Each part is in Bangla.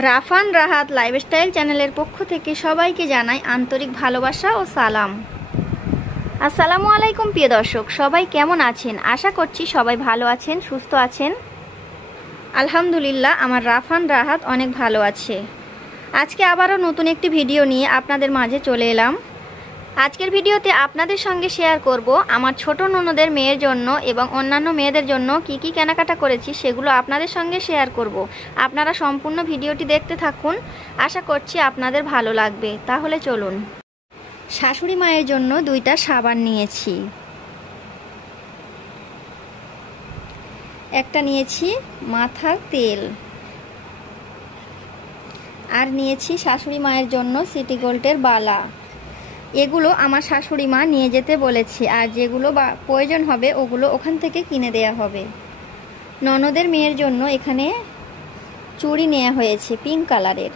রাফান রাহাত লাইফস্টাইল চ্যানেলের পক্ষ থেকে সবাইকে জানাই আন্তরিক ভালোবাসা ও সালাম। আসসালামু আলাইকুম প্রিয় দর্শক, সবাই কেমন আছেন? আশা করছি সবাই ভালো আছেন, সুস্থ আছেন। আলহামদুলিল্লাহ, আমার রাফান রাহাত অনেক ভালো আছে। আজকে আবারও নতুন একটি ভিডিও নিয়ে আপনাদের মাঝে চলে এলাম। আজকের ভিডিওতে আপনাদের সঙ্গে শেয়ার করব আমার ছোট ননদের মেয়ের জন্য এবং অন্যান্য মেয়েদের জন্য কি কি কেনাকাটা করেছি সেগুলো আপনাদের সঙ্গে শেয়ার করব। আপনারা সম্পূর্ণ ভিডিওটি দেখতে থাকুন, আশা করছি আপনাদের ভালো লাগবে। তাহলে চলুন। শাশুড়ি মায়ের জন্য 2টা সাবান নিয়েছি, একটা নিয়েছি মাথার তেল, আর নিয়েছি শাশুড়ি মায়ের জন্য সিটি গোল্ডের বালা। এগুলো আমার শাশুড়ি মা নিয়ে যেতে বলেছি, আর যেগুলো প্রয়োজন হবে ওগুলো ওখান থেকে কিনে দেয়া হবে। ননদের মেয়ের জন্য এখানে চুড়ি নেওয়া হয়েছে পিঙ্ক কালারের,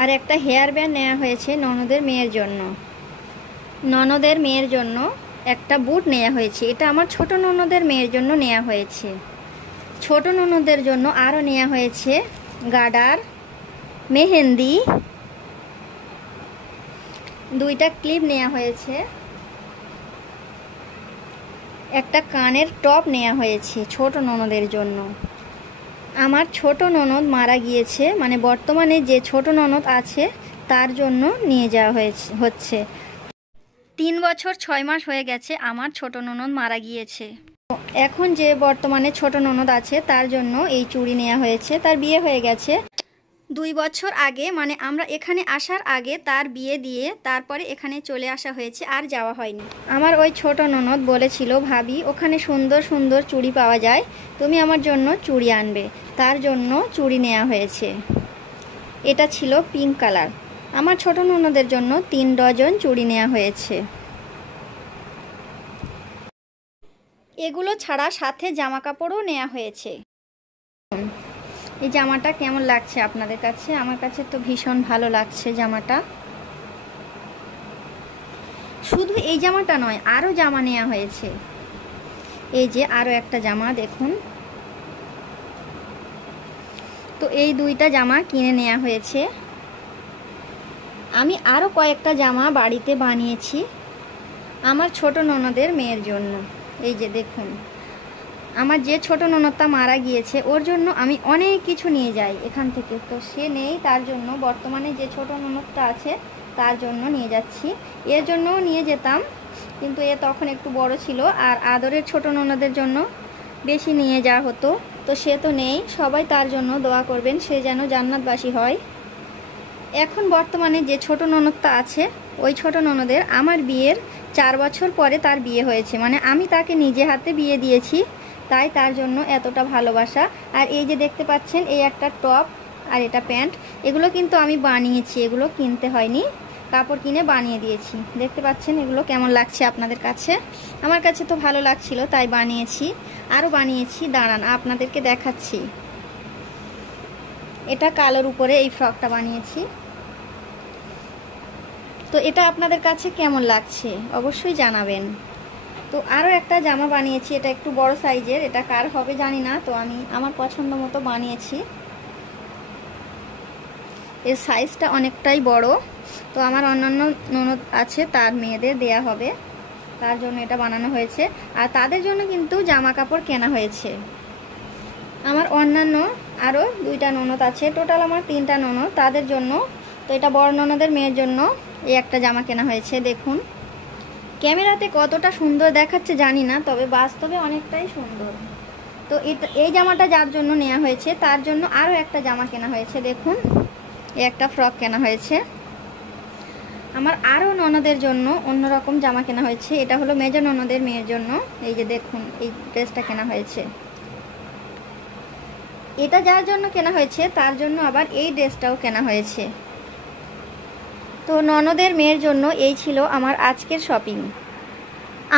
আর একটা হেয়ার ব্যান্ড নেওয়া হয়েছে ননদের মেয়ের জন্য। ননদের মেয়ের জন্য একটা বুট নেওয়া হয়েছে, এটা আমার ছোট ননদের মেয়ের জন্য নেওয়া হয়েছে। ছোট ননদের জন্য আরও নেওয়া হয়েছে গার্ডার, মেহেন্দি, 2টা ক্লিপ নেওয়া হয়েছে, একটা কানের টপ নেওয়া হয়েছে ছোট ননদের জন্য। আমার ছোট ননদ মারা গিয়েছে, মানে বর্তমানে যে ছোট ননদ আছে তার জন্য নিয়ে যাওয়া হচ্ছে। 3 বছর 6 মাস হয়ে গেছে আমার ছোট ননদ মারা গিয়েছে। এখন যে বর্তমানে ছোট ননদ আছে তার জন্য এই চুড়ি নেওয়া হয়েছে। তার বিয়ে হয়ে গেছে 2 বছর আগে, মানে আমরা এখানে আসার আগে তার বিয়ে দিয়ে তারপরে এখানে চলে আসা হয়েছে, আর যাওয়া হয়নি। আমার ওই ছোট ননদ বলেছিল, ভাবি ওখানে সুন্দর সুন্দর চুড়ি পাওয়া যায়, তুমি আমার জন্য চুড়ি আনবে। তার জন্য চুড়ি নেওয়া হয়েছে। এটা ছিল পিঙ্ক কালার। আমার ছোট ননদের জন্য 3 ডজন চুড়ি নেওয়া হয়েছে। এগুলো ছাড়া সাথে জামা কাপড়ও নেওয়া হয়েছে। এই জামাটা কেমন লাগছে আপনাদের কাছে? আমার কাছে তো ভীষণ ভালো লাগছে জামাটা। শুধু এই জামাটা নয়, আরও জামা নেওয়া হয়েছে। এই যে আরও একটা জামা দেখুন। তো এই 2টা জামা কিনে নেওয়া হয়েছে। আমি আরও কয়েকটা জামা বাড়িতে বানিয়েছি আমার ছোট ননদের মেয়ের জন্য। এই যে দেখুন, আমার যে ছোট ননদটা মারা গিয়েছে ওর জন্য আমি অনেক কিছু নিয়ে যাই এখান থেকে, তো সে নেই, তার জন্য বর্তমানে যে ছোট ননদটা আছে তার জন্য নিয়ে যাচ্ছি। এর জন্যও নিয়ে যেতাম, কিন্তু এ তখন একটু বড় ছিল, আর আদরের ছোট ননদের জন্য বেশি নিয়ে যাওয়া হতো। তো সে তো নেই, সবাই তার জন্য দোয়া করবেন, সে যেন জান্নাতবাসী হয়। এখন বর্তমানে যে ছোট ননদটা আছে ওই ছোট ননদের আমার বিয়ের 4 বছর পরে তার বিয়ে হয়েছে, মানে আমি তাকে নিজে হাতে বিয়ে দিয়েছি, তাই তার জন্য এতটা ভালোবাসা। আর এই যে দেখতে পাচ্ছেন, এই একটা টপ আর এটা প্যান্ট, এগুলো কিন্তু আমি বানিয়েছি, এগুলো কিনতে হয়নি, কাপড় কিনে বানিয়ে দিয়েছি। দেখতে পাচ্ছেন এগুলো কেমন লাগছে আপনাদের কাছে? আমার কাছে তো ভালো লাগছিল তাই বানিয়েছি। আরও বানিয়েছি, দাঁড়ান আপনাদেরকে দেখাচ্ছি। এটা কালোর উপরে এই ফ্রকটা বানিয়েছি। তো এটা আপনাদের কাছে কেমন লাগছে অবশ্যই জানাবেন। তো আরও একটা জামা বানিয়েছি, এটা একটু বড় সাইজের, এটা কার হবে জানি না, তো আমি আমার পছন্দ মতো বানিয়েছি। এর সাইজটা অনেকটাই বড়, তো আমার অন্যান্য ননদ আছে তার মেয়েদের দেয়া হবে, তার জন্য এটা বানানো হয়েছে। আর তাদের জন্য কিন্তু জামা কাপড় কেনা হয়েছে। আমার অন্যান্য আরও 2টা ননদ আছে, টোটাল আমার 3টা ননদ, তাদের জন্য। তো এটা বড় ননদের মেয়ের জন্য এই একটা জামা কেনা হয়েছে। দেখুন ক্যামেরাতে কতটা সুন্দর দেখাচ্ছে জানি না, তবে বাস্তবে অনেকটাই সুন্দর। তো এই জামাটা যার জন্য নেওয়া হয়েছে তার জন্য আরও একটা জামা কেনা হয়েছে। দেখুন এই একটা ফ্রক কেনা হয়েছে। আমার আরও ননদের জন্য অন্যরকম জামা কেনা হয়েছে। এটা হলো মেজো ননদের মেয়ের জন্য। এই যে দেখুন এই ড্রেসটা কেনা হয়েছে। এটা যার জন্য কেনা হয়েছে তার জন্য আবার এই ড্রেসটাও কেনা হয়েছে। তো ননদের মেয়ের জন্য এই ছিল আমার আজকের শপিং।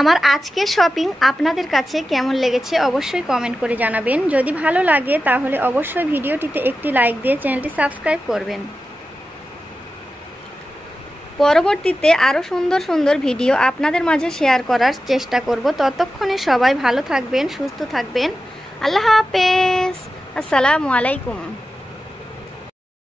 আমার আজকের শপিং আপনাদের কাছে কেমন লেগেছে অবশ্যই কমেন্ট করে জানাবেন। যদি ভালো লাগে তাহলে অবশ্যই ভিডিওটিতে একটি লাইক দিয়ে চ্যানেলটি সাবস্ক্রাইব করবেন। পরবর্তীতে আরও সুন্দর সুন্দর ভিডিও আপনাদের মাঝে শেয়ার করার চেষ্টা করব। ততক্ষণে সবাই ভালো থাকবেন, সুস্থ থাকবেন। আল্লাহ হাফেজ। আসসালামু আলাইকুম।